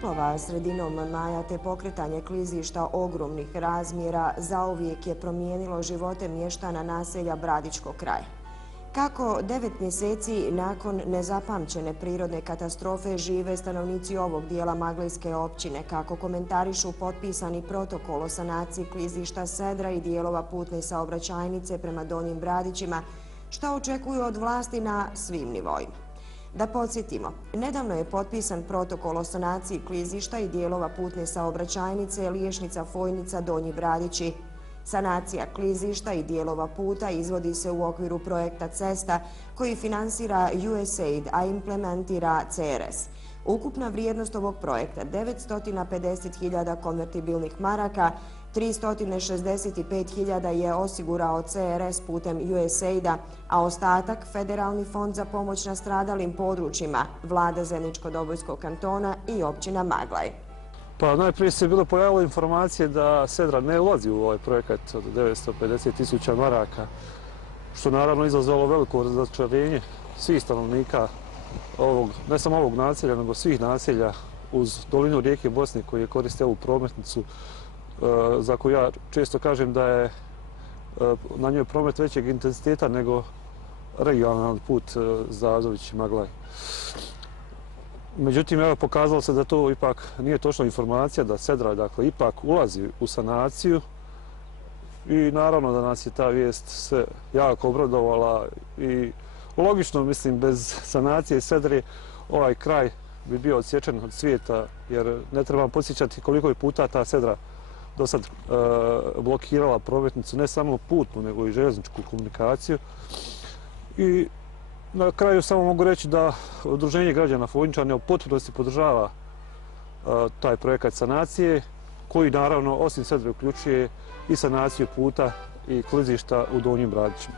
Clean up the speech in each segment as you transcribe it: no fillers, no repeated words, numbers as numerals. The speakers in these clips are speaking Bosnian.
poplava sredinom maja te pokretanje klizišta ogromnih razmjera zauvijek je promijenilo živote mještana naselja Bradičkog kraja. Kako 9 mjeseci nakon nezapamćene prirodne katastrofe žive stanovnici ovog dijela Maglejske općine, kako komentarišu potpisani protokol o sanaciji klizišta Sedra i dijelova putne saobraćajnice prema Donjim Bradićima, šta očekuju od vlasti na svim nivoima. Da podsjetimo, nedavno je potpisan protokol o sanaciji klizišta i dijelova putne saobraćajnice Liješnica Fojnica Donji Bradići. Sanacija klizišta i dijelova puta izvodi se u okviru projekta Cesta koji finansira USAID, a implementira CRS. Ukupna vrijednost ovog projekta 950.000 konvertibilnih maraka, 365.000 je osigurao CRS putem USAID-a, a ostatak Federalni fond za pomoć nastradalim područjima, vlada Zeničko-Dobojskog kantona i općina Maglaj. Pa najprije se bilo pojavilo informacije da Sedra ne ulazi u ovaj projekat od 950.000 maraka, što naravno izazvalo veliko razočarenje svih stanovnika ovog, ne samo ovog naselja, nego svih naselja uz dolinu rijeke Bosne koji koriste ovu prometnicu, za koju ja često kažem da je na njoj promet većeg intenziteta nego regionalni put Zazović-Maglaj. Međutim, evo, pokazalo se da to ipak nije točna informacija, da Sedra dakle, ipak ulazi u sanaciju i naravno da nas je ta vijest se jako obradovala i logično, mislim, bez sanacije Sedre ovaj kraj bi bio odsječen od svijeta, jer ne trebam podsjećati koliko je puta ta Sedra do sad blokirala prometnicu, ne samo putnu, nego i željezničku komunikaciju. I na kraju samo mogu reći da Udruženje građana Fojničane u potpunosti podržava taj projekat sanacije, koji naravno osim Sedre uključuje i sanaciju puta i klizišta u Donjim Bradićima.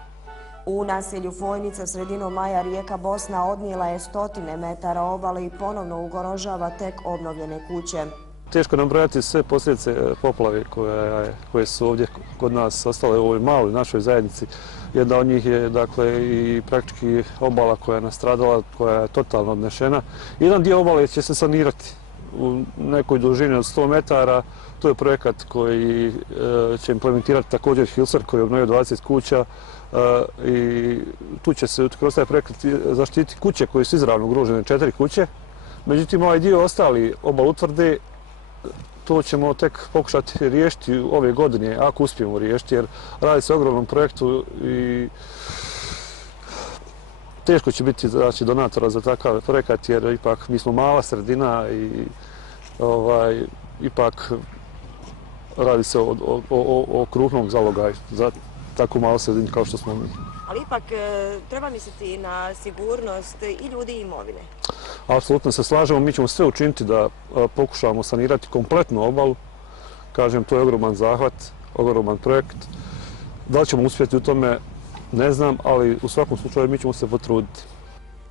U naselju Fojnica sredinom maja rijeka Bosna odnijela je 100 metara obale i ponovno ugrožava tek obnovljene kuće. Teško nabrojati sve posljedice poplave koje su ovdje kod nas ostale u ovoj maloj našoj zajednici. Jedna od njih je dakle i praktički obala koja je nastradala, koja je totalno odnešena. Jedan dio obale će se sanirati u nekoj dužini od 100 metara. To je projekat koji će implementirati također Hilser koji je obnovio 20 kuća i tu će se kroz taj projekat zaštititi kuće koje su izravno ugrožene, 4 kuće. Međutim, ovaj dio ostali obal utvrde, to ćemo tek pokušati riješiti ove godine, ako uspijemo riješiti, jer radi se o ogromnom projektu i teško će biti znači, donatora za takav projekat, jer ipak mi smo mala sredina i ipak radi se o krupnom zalogaju za tako malu sredinu kao što smo mi. Ali ipak treba misliti na sigurnost i ljudi i imovine. Apsolutno se slažemo, mi ćemo sve učiniti da pokušamo sanirati kompletnu obalu. Kažem, to je ogroman zahvat, ogroman projekt. Da li ćemo uspjeti u tome, ne znam, ali u svakom slučaju mi ćemo se potruditi.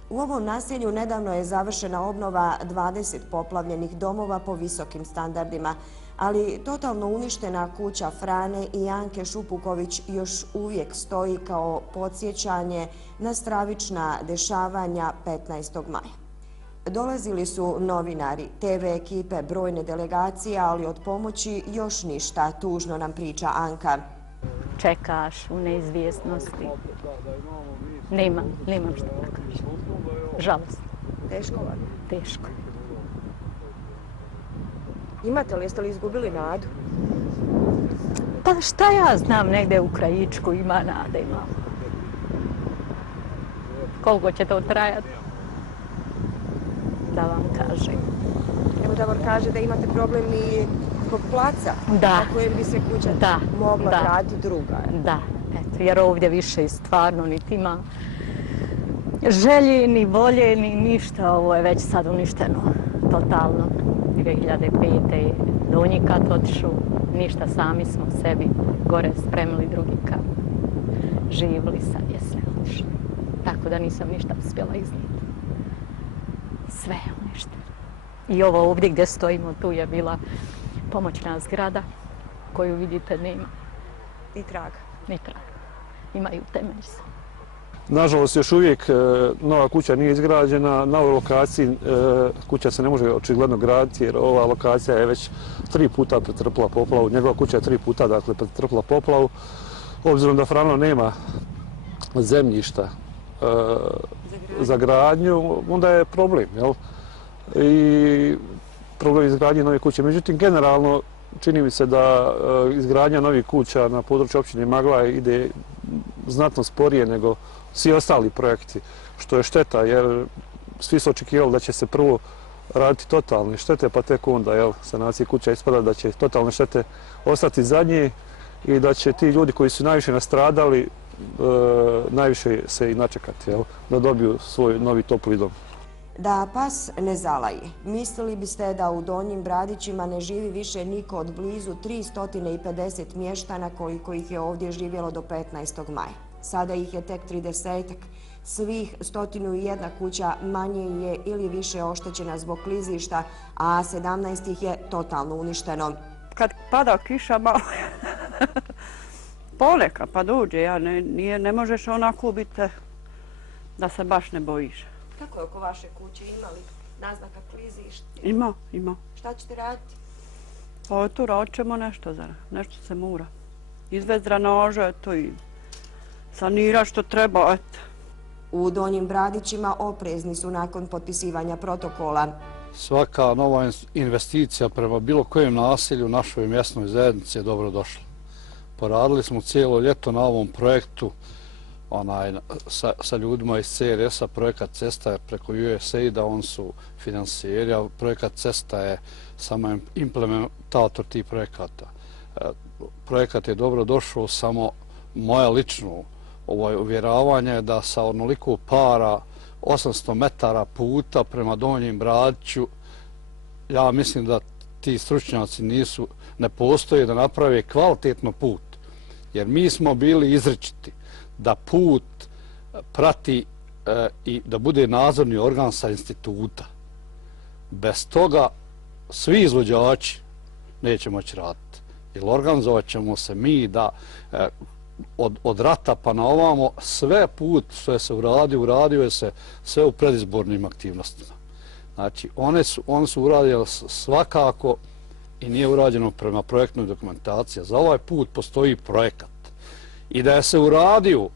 U ovom naselju nedavno je završena obnova 20 poplavljenih domova po visokim standardima, ali totalno uništena kuća Frane i Anke Šupuković još uvijek stoji kao podsjećanje na stravična dešavanja 15. maja. Dolazili su novinari, TV ekipe, brojne delegacije, ali od pomoći još ništa, tužno nam priča Anka. Čekaš u neizvjesnosti. Nemam što da kažem. Žalost. Teško vam? Teško. Jeste li izgubili nadu? Pa šta ja znam, negdje u krajičku ima nade, ima. Koliko će to trajati? Da vam kažem. Evo Davor kaže da imate problem i zbog placa na kojem bi se kuća mogla graditi druga. Da, eto, jer ovdje više stvarno niti ima želje, ni volje, ni ništa. Ovo je već sad uništeno totalno. 2005. Donji kat otišu, ništa, sami smo sebi gore spremili drugi kat. Živili sad je sve otišlo. Tako da nisam ništa uspjela iznijeti. Sve je uništeno. I ovo ovdje gdje stojimo, tu je bila pomoćna zgrada koju vidite nema. Ni traga. Ni traga. Imaju temelj samo. Nažalost, još uvijek nova kuća nije izgrađena. Na ovoj lokaciji kuća se ne može očigledno graditi jer ova lokacija je već 3 puta pretrpila poplavu. Njegova kuća je 3 puta dakle, pretrpila poplavu. Obzirom da Frano nema zemljišta za gradnju, onda je problem. Jel? I problem izgradnje nove kuće. Međutim, generalno čini mi se da izgradnja novih kuća na području općine Maglaj ide znatno sporije nego svi ostali projekti, što je šteta jer svi su očekivali da će se prvo raditi totalne štete, pa tek onda sanacije kuća ispada da će totalne štete ostati zadnje i da će ti ljudi koji su najviše nastradali najviše se i načekati da dobiju svoj novi topli dom. Da pas ne zalaji, mislili biste da u Donjim Bradićima ne živi više niko od blizu 350 mještana koliko ih je ovdje živjelo do 15. maja. Sada ih je tek 30-ak. Svih 101 kuća manje je ili više oštećena zbog klizišta, a 17 ih je totalno uništeno. Kad pada kiša malo, poneka pa dođe, ne možeš onako biti da se baš ne bojiš. Kako je oko vaše kuće, imali naznaka klizišta? Ima. Šta ćete raditi? Pa eto, radit ćemo nešto se mora. Izvest drenaže, eto i sanirati što treba, eto. U Donjim Bradićima oprezni su nakon potpisivanja protokola. Svaka nova investicija prema bilo kojem naselju u našoj mjesnoj zajednici je dobro došla. Poradili smo cijelo ljeto na ovom projektu sa ljudima iz CRS-a. Projekat Cesta je preko USAID-a, on su finansijeri, a projekat Cesta je samo implementator tih projekata. Projekat je dobro došao, samo moja lično uvjeravanje je da sa onoliko para 800 metara puta prema Donjem Bradiću, ja mislim da ti stručnjaci ne postoje da naprave kvalitetno put. Jer mi smo bili izričiti da put prati i da bude nadzorni organ sa instituta. Bez toga svi izvođači neće moći raditi. Jer organizovat ćemo se mi da od rata pa na ovamo sve put što je se uradio je se sve u predizbornim aktivnostima. Znači, one su uradile svakako i nije urađeno prema projektnoj dokumentaciji. Za ovaj put postoji projekat. I da je se uradio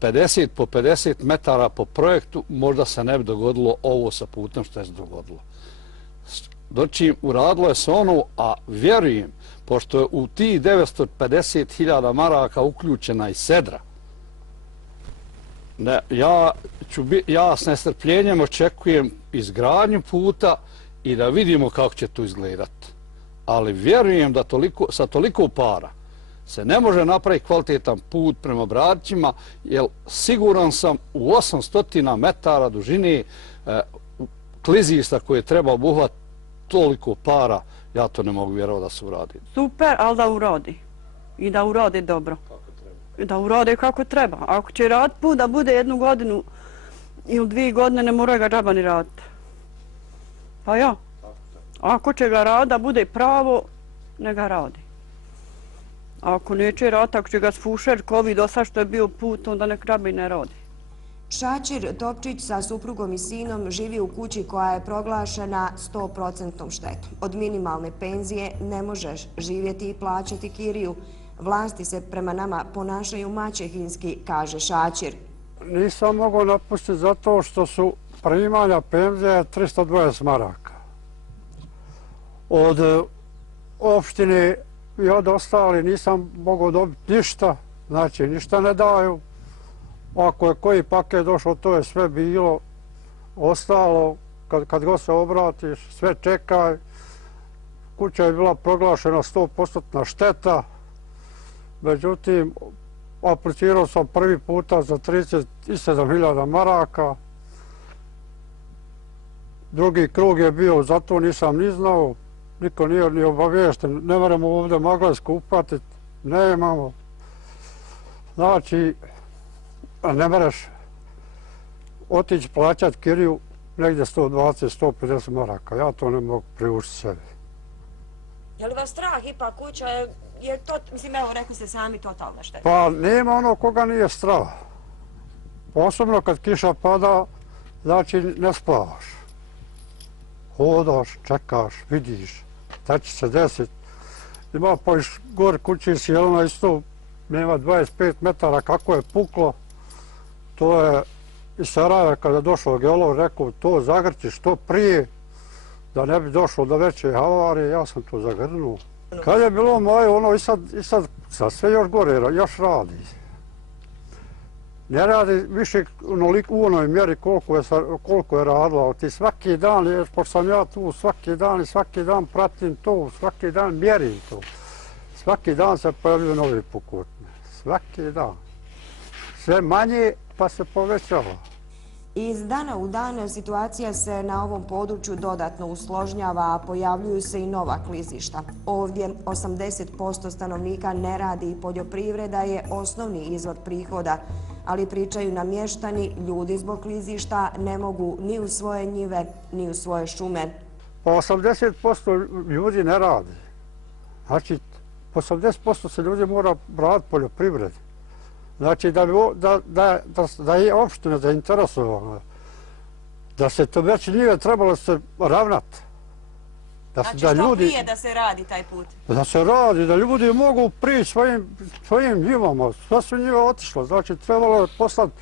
50 po 50 metara po projektu, možda se ne bi dogodilo ovo sa putem što je se dogodilo. Znači, uradilo je se ono, a vjerujem, pošto je u tih 950.000 maraka uključena i sedra, ja s nestrpljenjem očekujem izgradnju puta i da vidimo kako će to izgledati. Ali vjerujem da sa toliko para se ne može napraviti kvalitetan put prema Bradićima, jer siguran sam u 800 metara dužine klizišta koje treba obuhvatiti toliko para, ja to ne mogu vjerovati da se uradi. Super, ali da uradi. I da uradi dobro. Da uradi kako treba. Ako će raditi put da bude 1 godinu ili 2 godine, ne mora ga džaba ni raditi. Pa ja. Ako će ga raditi da bude pravo, ne ga radi. Ako neće raditi, ako će ga sfušer kovi do sad što je bio put, onda nek džaba i ne radi. Šačir Topčić sa suprugom i sinom živi u kući koja je proglašena 100% štetom. Od minimalne penzije ne možeš živjeti i plaćati kiriju. Vlasti se prema nama ponašaju maćehinski, kaže Šačir. Nisam mogao napustiti zato što su primanja penzije 320 maraka. Od opštine i od ostali nisam mogao dobiti ništa, znači ništa ne daju. Ako je koji paket došao, to je sve bilo. Ostalo, kad god se obratiš, sve čekaj. Kuća je bila proglašena 100% šteta. Međutim, aplicirao sam prvi puta za 37.000 maraka. Drugi krug je bio, zato nisam ni znao. Niko nije ni obaviješten. Ne moramo ovdje Maglajsku uplatiti. Nemamo. Znači, ne moraš otići plaćati kiriju negdje 120-150 maraka. Ja to ne mogu priuštiti sebi. Je li vas strah ipak kuća je to, mislim, evo rekli ste sami, totalna šteta? Pa nema ono koga nije strah. Posebno kad kiša pada, znači ne spavaš. Hodaš, čekaš, vidiš, šta će se desiti. Ima pa iš gore kući Sjelona isto, nema 25 metara kako je puklo. To je iz Sarajeva kada je došao geolog, rekao to zagrti što prije, da ne bi došlo do veće havarije, ja sam to zagrnuo. Kad je bilo moje, ono i sad sve još gore, još radi. Ne radi više u onoj mjeri koliko je radila. Ti svaki dan, pošto sam ja tu svaki dan i svaki dan pratim to, svaki dan mjerim to. Svaki dan se pojavljuju novi pukotine. Svaki dan. Sve manje pa se povećava. Iz dana u dan situacija se na ovom području dodatno usložnjava, a pojavljuju se i nova klizišta. Ovdje 80% stanovnika ne radi i poljoprivreda je osnovni izvor prihoda, ali pričaju nam mještani, ljudi zbog klizišta ne mogu ni u svoje njive, ni u svoje šume. Pa 80% ljudi ne radi. Znači, 80% se ljudi mora raditi poljoprivredi. Znači, da je opština zainteresovana, da se to već njive trebalo se ravnati. Znači, što prije da se radi taj put? Da se radi, da ljudi mogu prići svojim njivama. Sve su njive otišlo. Znači, trebalo je poslati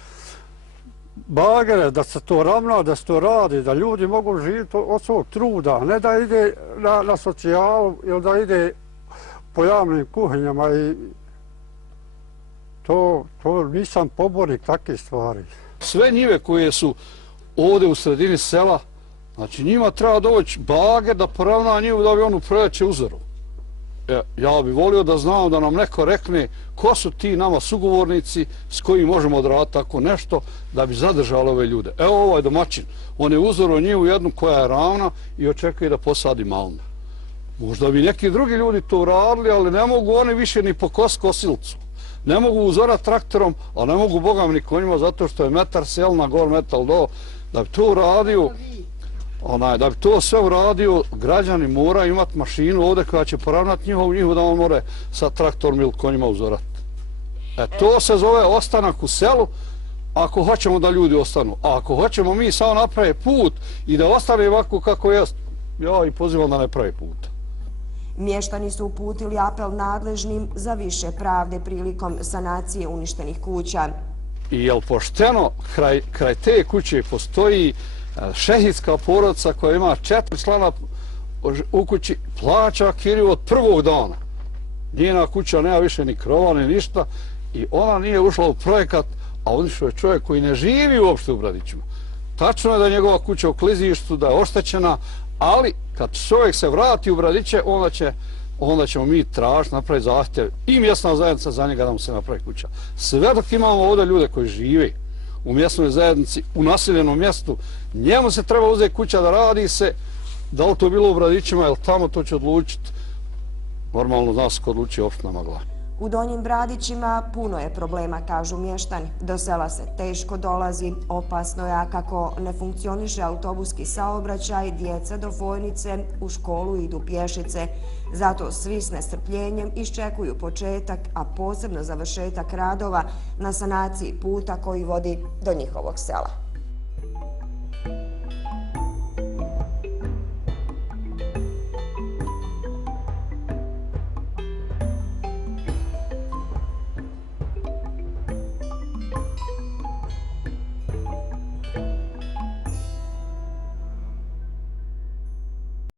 bagere da se to ravna, da se to radi, da ljudi mogu živjeti od svog truda, a ne da ide na socijalu ili da ide po javnim kuhinjama i to nisam pobornik takvih stvari. Sve njive koje su ovdje u sredini sela, znači njima treba doći bager da poravna njivu da bi on u proljeće uzoru. Ja bih volio da znam da nam neko rekne ko su ti nama sugovornici s kojim možemo odraditi tako nešto da bi zadržali ove ljude. Evo ovaj domaćin, on je uzoro njivu jednu koja je ravna i očekuje da posadi malne. Možda bi neki drugi ljudi to uradili, ali ne mogu oni više ni pokositi kosilcu. Ne mogu uzorati traktorom, a ne mogu bogam ni konjima zato što je metar sel na gor, metal do. Da bi to uradio, da bi to sve uradio, građani moraju imati mašinu ovdje koja će poravnati njihovu njivu da on more sa traktorom ili konjima uzorati. To se zove ostanak u selu ako hoćemo da ljudi ostanu. A ako hoćemo mi samo napraviti put i da ostane ovako kako je, ja i pozivam da ne pravi put. Mještani su uputili apel nadležnim za više pravde prilikom sanacije uništenih kuća. I jel pošteno, kraj te kuće postoji šehidska porodica koja ima 4 člana u kući, plaća kiriju od prvog dana. Njena kuća nema više ni krova, ni ništa i ona nije ušla u projekat, a otišao je čovjek koji ne živi uopšte u Bradićima. Tačno je da je njegova kuća u klizištu, da je oštećena, ali kad čovjek se vrati u Bradiće, onda ćemo mi tražiti, napraviti zahtjev i mjesna zajednica za njega da mu se napravi kuća. Sve dok imamo ovdje ljude koji žive u mjesnoj zajednici, u naseljenom mjestu, njemu se treba uzeti kuća da radi se, da li to bilo u Bradićima, jer tamo to će odlučiti. Normalno zna se ko odluči opština Magla. U Donjim Bradićima puno je problema, kažu mještani. Do sela se teško dolazi, opasno je, a kako ne funkcioniše autobuski saobraćaj, djeca do Fojnice u školu idu pješice. Zato svi s nestrpljenjem iščekuju početak, a posebno završetak radova na sanaciji puta koji vodi do njihovog sela.